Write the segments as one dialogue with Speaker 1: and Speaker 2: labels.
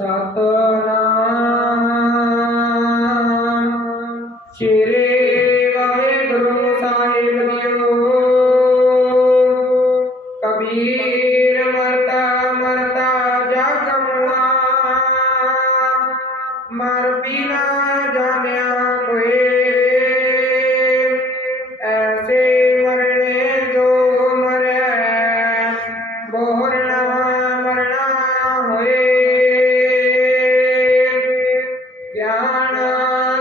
Speaker 1: सतना प्राण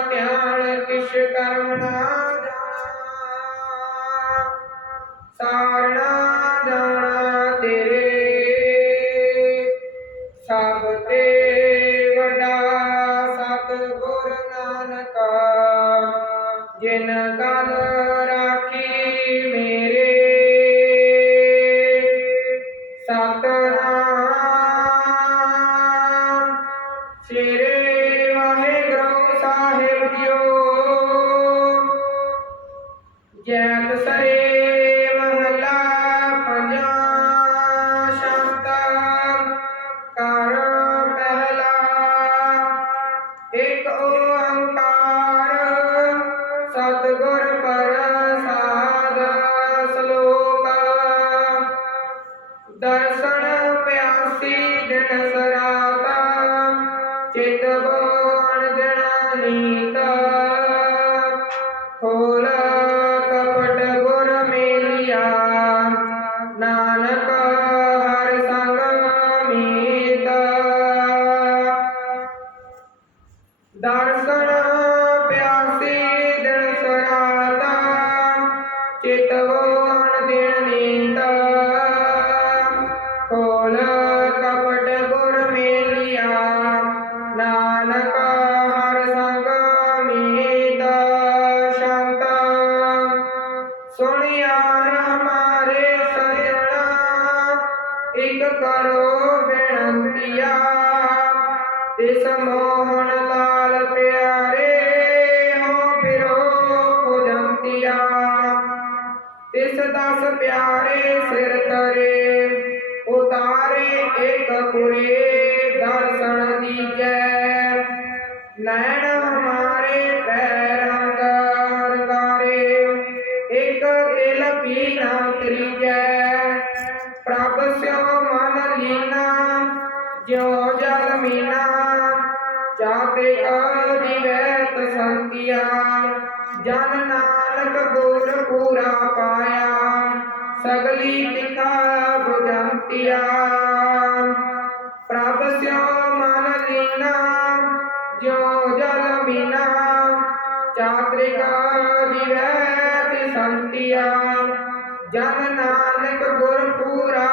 Speaker 1: त्याण कृष्ण कर्मणा ਓੰਕਾਰ। ਸਤਿਗੁਰ ਪ੍ਰਸਾਦ ਸ਼ਲੋਕ। ਦਰਸ਼ਨ ਪਿਆਸੀ ਦਿਨ ਸਰਾਤਾ। ਚਿਤ ਕਰੋ ਬੇਨੰਤੀਆ ਇਸ ਮੋਹਨ ਲਾਲ ਪਿਆਰੇ ਹੋ ਫਿਰੋ ਖੁਜੰਤੀਆ ਇਸ ਦਸ ਪਿਆਰੇ ਸਿਰ ਤਰੇ ਉਤਾਰੇ ਇੱਕ ਕੁਰੇ ਦਰਸ਼ਨ ਦੀ ਦੀਜੈ ਨੈਣ ਜਿਉ ਜਲ ਮੀਨਾ ਚਾਤੇ ਅਜੀਵੈ ਤਸੰਤੀਆ ਜਨ ਨਾਨਕ ਗੁਰ ਪੂਰਾ ਪਾਇਆ, ਸਗਲੀ ਟਿਕਾ ਬੁਝੰਤੀਆ। ਪ੍ਰਭ ਸਿਓ ਮਨ ਲੀਨਾ ਜਿਉ ਜਲ ਮੀਨਾ, ਚਾਤ੍ਰਿਕ ਜੀਵੈ ਤਿਸੰਤੀਆ ਜਨ ਨਾਨਕ ਗੁਰ ਪੂਰਾ